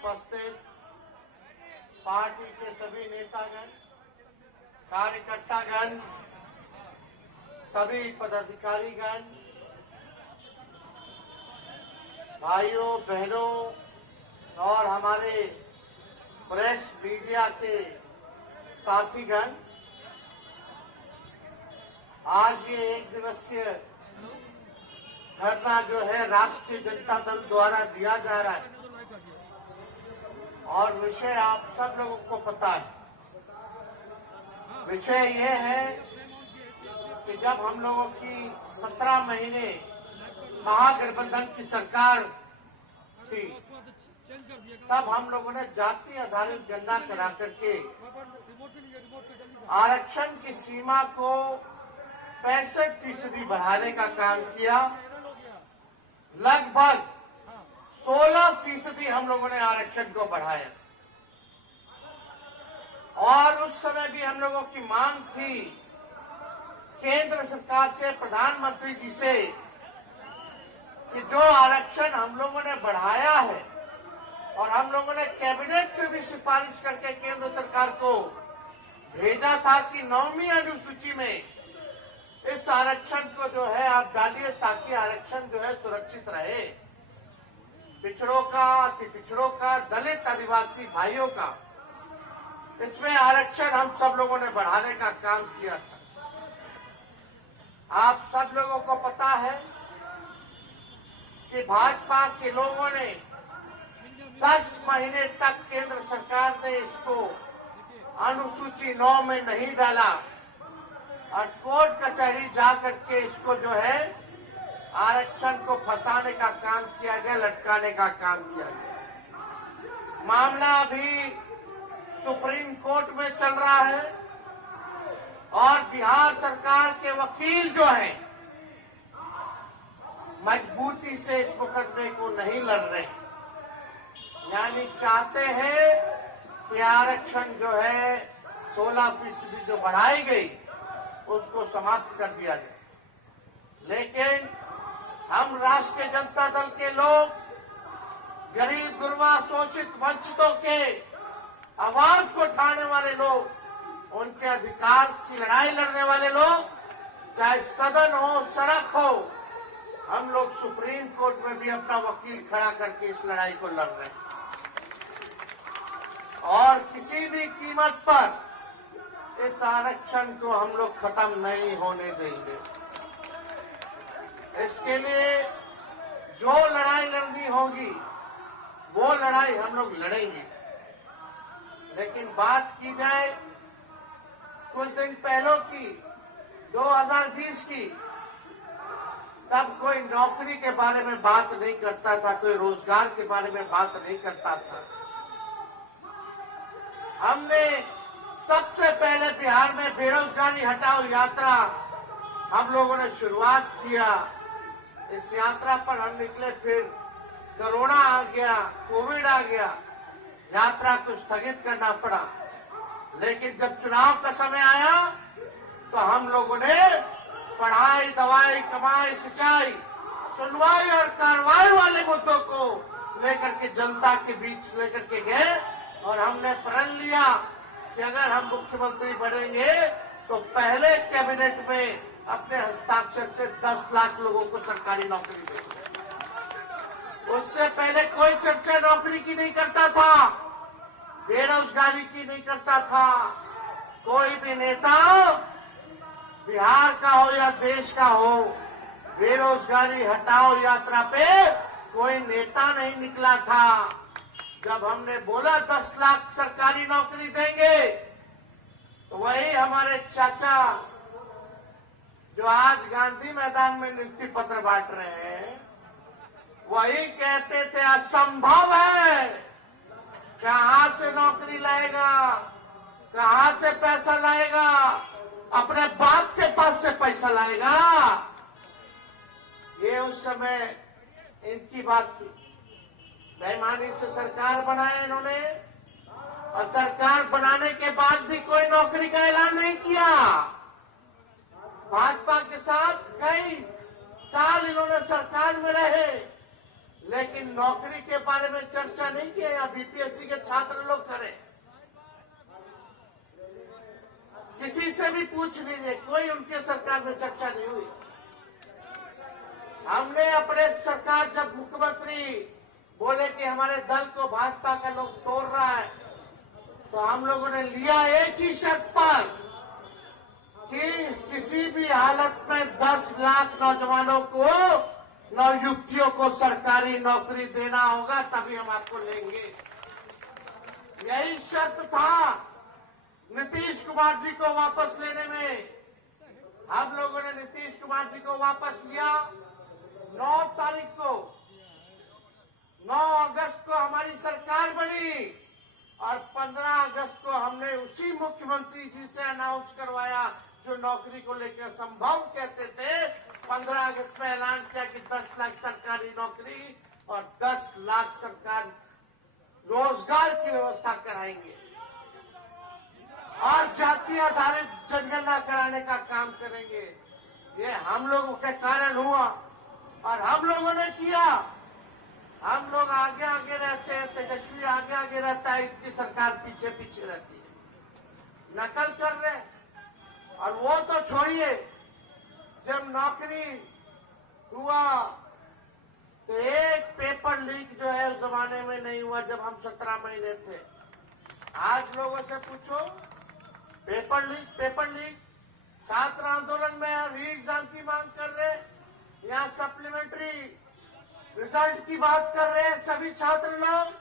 उपस्थित पार्टी के सभी नेतागण, कार्यकर्तागण, सभी पदाधिकारीगण, भाइयों बहनों और हमारे प्रेस मीडिया के साथीगण, आज ये एक दिवसीय धरना जो है राष्ट्रीय जनता दल द्वारा दिया जा रहा है और विषय आप सब लोगों को पता है। विषय ये है कि जब हम लोगों की 17 महीने महागठबंधन की सरकार थी, तब हम लोगों ने जाति आधारित गणना करा करके आरक्षण की सीमा को 65% बढ़ाने का काम किया। लगभग 16% हम लोगों ने आरक्षण को बढ़ाया और उस समय भी हम लोगों की मांग थी केंद्र सरकार से, प्रधानमंत्री जी से, कि जो आरक्षण हम लोगों ने बढ़ाया है और हम लोगों ने कैबिनेट से भी सिफारिश करके केंद्र सरकार को भेजा था कि 9वीं अनुसूची में इस आरक्षण को जो है आप डालिए ताकि आरक्षण जो है सुरक्षित रहे। पिछड़ों का, अति पिछड़ों का, दलित आदिवासी भाइयों का, इसमें आरक्षण हम सब लोगों ने बढ़ाने का काम किया था। आप सब लोगों को पता है कि भाजपा के लोगों ने 10 महीने तक केंद्र सरकार ने इसको अनुसूची 9 में नहीं डाला और कोर्ट कचहरी जा करके इसको जो है आरक्षण को फंसाने का काम किया गया, लटकाने का काम किया गया। मामला अभी सुप्रीम कोर्ट में चल रहा है और बिहार सरकार के वकील जो हैं मजबूती से इस मुकदमे को नहीं लड़ रहे, यानी चाहते हैं कि आरक्षण जो है 16% जो बढ़ाई गई उसको समाप्त कर दिया जाए। लेकिन हम राष्ट्रीय जनता दल के लोग, गरीब गुरबा शोषित वंचितों के आवाज को उठाने वाले लोग, उनके अधिकार की लड़ाई लड़ने वाले लोग, चाहे सदन हो, सड़क हो, हम लोग सुप्रीम कोर्ट में भी अपना वकील खड़ा करके इस लड़ाई को लड़ रहे हैं और किसी भी कीमत पर इस आरक्षण को हम लोग खत्म नहीं होने देंगे। इसके लिए जो लड़ाई लड़नी होगी वो लड़ाई हम लोग लड़ेंगे। लेकिन बात की जाए कुछ दिन पहले की, 2020 की, तब कोई नौकरी के बारे में बात नहीं करता था, कोई रोजगार के बारे में बात नहीं करता था। हमने सबसे पहले बिहार में बेरोजगारी हटाओ यात्रा हम लोगों ने शुरुआत किया। इस यात्रा पर हम निकले, फिर कोरोना आ गया, कोविड आ गया, यात्रा को स्थगित करना पड़ा। लेकिन जब चुनाव का समय आया तो हम लोगों ने पढ़ाई, दवाई, कमाई, सिंचाई, सुनवाई और कार्रवाई वाले मुद्दों को लेकर के जनता के बीच लेकर के गए और हमने प्रण लिया कि अगर हम मुख्यमंत्री बनेंगे तो पहले कैबिनेट में अपने हस्ताक्षर से 10 लाख लोगों को सरकारी नौकरी देंगे। उससे पहले कोई चर्चा नौकरी की नहीं करता था, बेरोजगारी की नहीं करता था। कोई भी नेता बिहार का हो या देश का हो, बेरोजगारी हटाओ यात्रा पे कोई नेता नहीं निकला था। जब हमने बोला 10 लाख सरकारी नौकरी देंगे तो वही हमारे चाचा जो आज गांधी मैदान में नियुक्ति पत्र बांट रहे हैं, वही कहते थे असंभव है, कहां से नौकरी लाएगा, कहां से पैसा लाएगा, अपने बाप के पास से पैसा लाएगा। ये उस समय इनकी बात थी। बेईमानी से सरकार बनाया इन्होंने और सरकार बनाने के बाद भी कोई नौकरी का ऐलान नहीं किया। भाजपा के साथ कई साल इन्होंने सरकार में रहे, लेकिन नौकरी के बारे में चर्चा नहीं की या बीपीएससी के छात्र लोग करें। किसी से भी पूछ लीजिए, कोई उनके सरकार में चर्चा नहीं हुई। हमने अपने सरकार जब मुख्यमंत्री बोले कि हमारे दल को भाजपा का लोग तोड़ रहा है, तो हम लोगों ने लिया एक ही शर्त पर कि किसी भी हालत में 10 लाख नौजवानों को, नवयुवतियों को सरकारी नौकरी देना होगा, तभी हम आपको लेंगे। यही शर्त था नीतीश कुमार जी को वापस लेने में। हम लोगों ने नीतीश कुमार जी को वापस लिया 9 तारीख को। 9 अगस्त को हमारी सरकार बनी और 15 अगस्त को हमने उसी मुख्यमंत्री जी से अनाउंस करवाया जो नौकरी को लेकर असंभव कहते थे। 15 अगस्त में ऐलान किया कि 10 लाख सरकारी नौकरी और 10 लाख सरकार रोजगार की व्यवस्था कराएंगे और जाति आधारित जनगणना कराने का काम करेंगे। ये हम लोगों के कारण हुआ और हम लोगों ने किया। हम लोग आगे आगे रहते हैं, तेजस्वी आगे आगे रहता है, इनकी सरकार पीछे पीछे रहती है, नकल कर रहे। और वो तो छोड़िए, जब नौकरी हुआ तो एक पेपर लीक जो है उस जमाने में नहीं हुआ जब हम 17 महीने थे। आज लोगों से पूछो, पेपर लीक छात्र आंदोलन में री एग्जाम की मांग कर रहे, यहाँ सप्लीमेंट्री रिजल्ट की बात कर रहे हैं सभी छात्र लोग।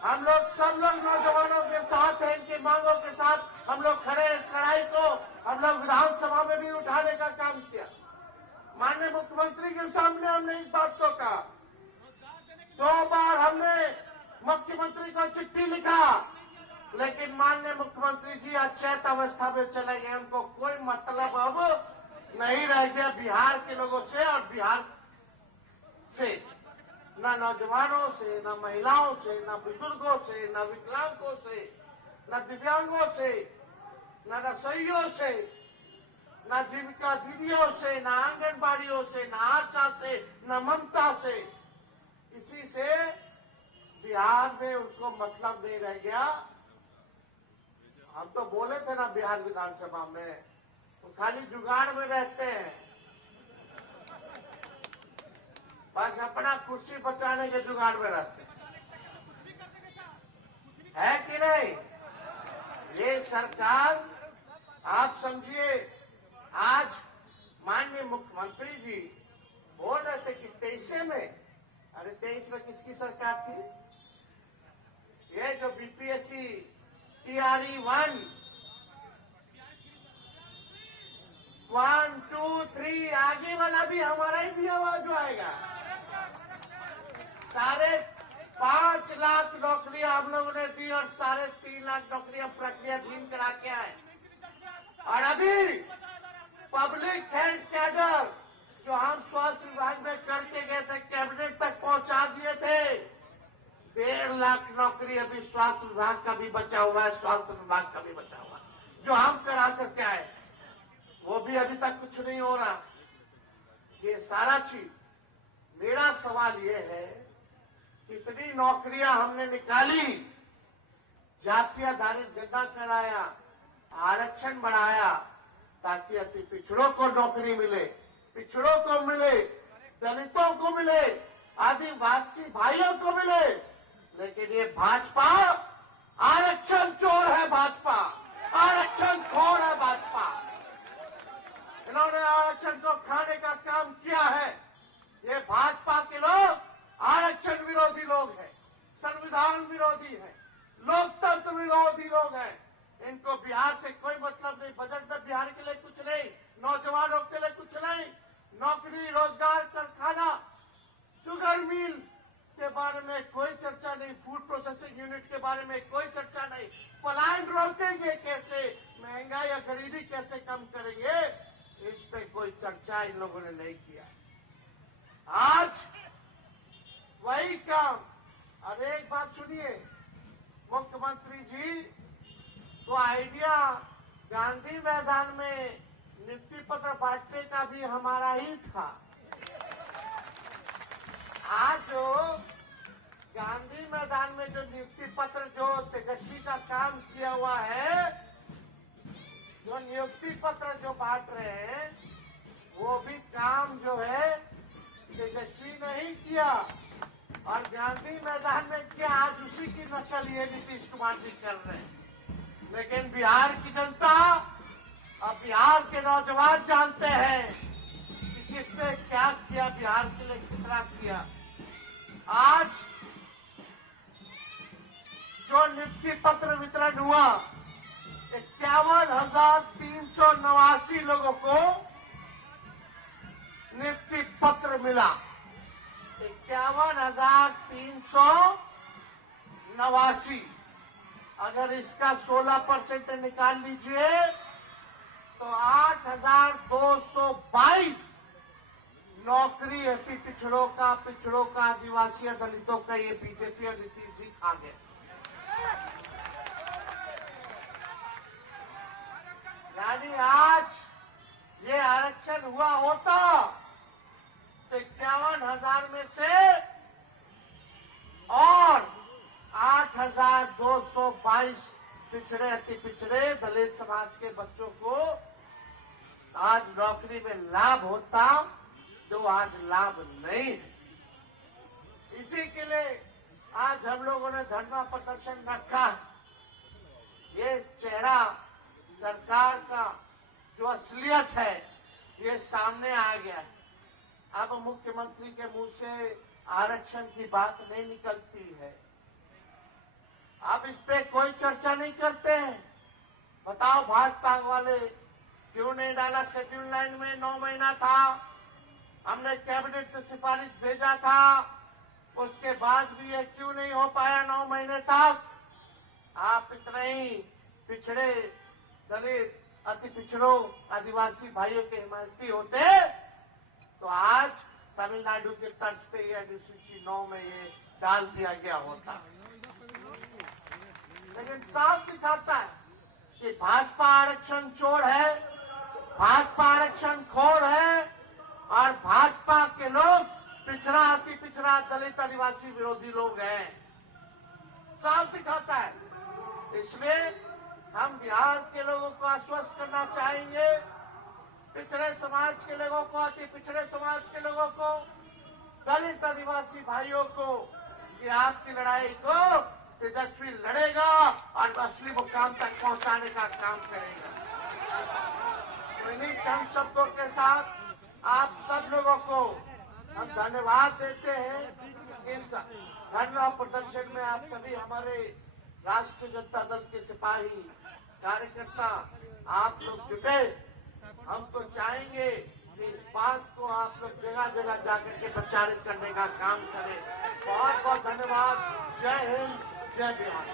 हम लोग सब लोग नौजवानों के साथ हैं, इनकी मांगों के साथ हम लोग खड़े। इस लड़ाई को हम लोग विधानसभा में भी उठाने का काम किया। माननीय मुख्यमंत्री के सामने हमने इस बात को कहा। 2 बार हमने मुख्यमंत्री को चिट्ठी लिखा, लेकिन माननीय मुख्यमंत्री जी अचेत अवस्था में चले गए। उनको कोई मतलब अब नहीं रह गया बिहार के लोगों से और बिहार से, न नौजवानों से, न महिलाओं से, न बुजुर्गों से, न विकलांगों से, न दिव्यांगों से, न रसोइयों से, न जीविका दीदियों से, न आंगनबाड़ियों से, न आशा से, न ममता से। इसी से बिहार में उनको मतलब नहीं रह गया। हम तो बोले थे ना बिहार विधानसभा में, तो खाली जुगाड़ में रहते हैं, बस अपना कुर्सी बचाने के जुगाड़ में रहते हैं, है कि नहीं? ये सरकार, आप समझिए, आज माननीय मुख्यमंत्री जी बोल रहे थे कि 23 में, अरे 23 में किसकी सरकार थी? ये जो बीपीएससी TRE 1, 1, 2, 3 आगे वाला भी हमारा ही दिया हुआ जो आएगा। 5.5 लाख नौकरियां हम लोगों ने दी और 3.5 लाख नौकरियां प्रक्रियाधीन करा के आए। और अभी पब्लिक हेल्थ कैडर जो हम स्वास्थ्य विभाग में करके गए थे, कैबिनेट तक पहुंचा दिए थे। 1.5 लाख नौकरी अभी स्वास्थ्य विभाग का भी बचा हुआ है, स्वास्थ्य विभाग का भी बचा हुआ है, जो हम करा करके आए। वो भी अभी तक कुछ नहीं हो रहा। ये सारा चीज, मेरा सवाल ये है, कितनी नौकरियां हमने निकाली, जाति आधारित गणना कराया, आरक्षण बढ़ाया ताकि अति पिछड़ों को नौकरी मिले, पिछड़ों को मिले, दलितों को मिले, आदिवासी भाइयों को मिले। लेकिन ये भाजपा आरक्षण चोर है, भाजपा आरक्षण खोर है। भाजपा, इन्होंने आरक्षण को खाने का काम किया है। ये भाजपा के लोग आरक्षण विरोधी लोग हैं, संविधान विरोधी हैं, लोकतंत्र विरोधी लोग हैं। इनको बिहार से कोई मतलब नहीं। बजट में बिहार के लिए कुछ नहीं, नौजवानों के लिए कुछ नहीं, नौकरी, रोजगार, कारखाना, शुगर मिल के बारे में कोई चर्चा नहीं, फूड प्रोसेसिंग यूनिट के बारे में कोई चर्चा नहीं, पलायन रोकेंगे कैसे, महंगाई या गरीबी कैसे कम करेंगे, इस पे कोई चर्चा इन लोगों ने नहीं किया। आज वही काम। और एक बात सुनिए, मुख्यमंत्री जी को आइडिया गांधी मैदान में नियुक्ति पत्र बांटने का भी हमारा ही था। आज जो गांधी मैदान में जो नियुक्ति पत्र जो तेजस्वी का काम किया हुआ है, जो नियुक्ति पत्र जो बांट रहे हैं, वो भी काम जो है तेजस्वी ने ही किया और गांधी मैदान में क्या आज उसी की नकल ये नीतीश कुमार जी कर रहे हैं। लेकिन बिहार की जनता और बिहार के नौजवान जानते हैं कि किसने क्या किया, बिहार के लिए कितना किया। आज जो नियुक्ति पत्र वितरण हुआ, 51,389 लोगों को नियुक्ति पत्र मिला। 51,389। अगर इसका 16% निकाल लीजिए तो 8,222 नौकरी अति पिछड़ों का, आदिवासी दलितों का ये बीजेपी और नीतीश जी खा गए। यानी आज ये आरक्षण हुआ होता तो 51,000 में से और 8,222 पिछड़े, अति पिछड़े दलित समाज के बच्चों को आज नौकरी में लाभ होता, जो आज लाभ नहीं है। इसी के लिए आज हम लोगों ने धरना प्रदर्शन रखा। ये चेहरा सरकार का जो असलियत है ये सामने आ गया है। अब मुख्यमंत्री के मुंह से आरक्षण की बात नहीं निकलती है। अब इस पे कोई चर्चा नहीं करते हैं। बताओ भाजपा वाले क्यों नहीं डाला? शेड्यूल 9 में 9 महीना था, हमने कैबिनेट से सिफारिश भेजा था, उसके बाद भी ये क्यों नहीं हो पाया 9 महीने तक? आप इतने ही पिछड़े दलित, अति पिछड़ों, आदिवासी भाइयों के हिमायती होते तो आज तमिलनाडु के तर्ज पे ये अनुसूची 9 में ये डाल दिया गया होता। लेकिन साफ दिखाता है कि भाजपा आरक्षण चोर है, भाजपा आरक्षण खोर है और भाजपा के लोग पिछड़ा, अति पिछड़ा, दलित, आदिवासी विरोधी लोग हैं। साफ दिखाता है। इसलिए हम बिहार के लोगों को आश्वस्त करना चाहेंगे, पिछड़े समाज के लोगों को, अति पिछड़े समाज के लोगों को, दलित, आदिवासी भाइयों को कि आपकी लड़ाई को तेजस्वी लड़ेगा और असली मुकाम तक पहुंचाने का काम करेगा। तो इन्हीं चंद शब्दों के साथ आप सब लोगों को हम धन्यवाद देते हैं। इस धरना प्रदर्शन में आप सभी हमारे राष्ट्रीय जनता दल के सिपाही, कार्यकर्ता आप लोग जुटे। हम तो चाहेंगे कि इस बात को आप लोग जगह जगह जाकर के प्रचारित करने का काम करें। बहुत बहुत धन्यवाद। जय हिंद, जय बिहार।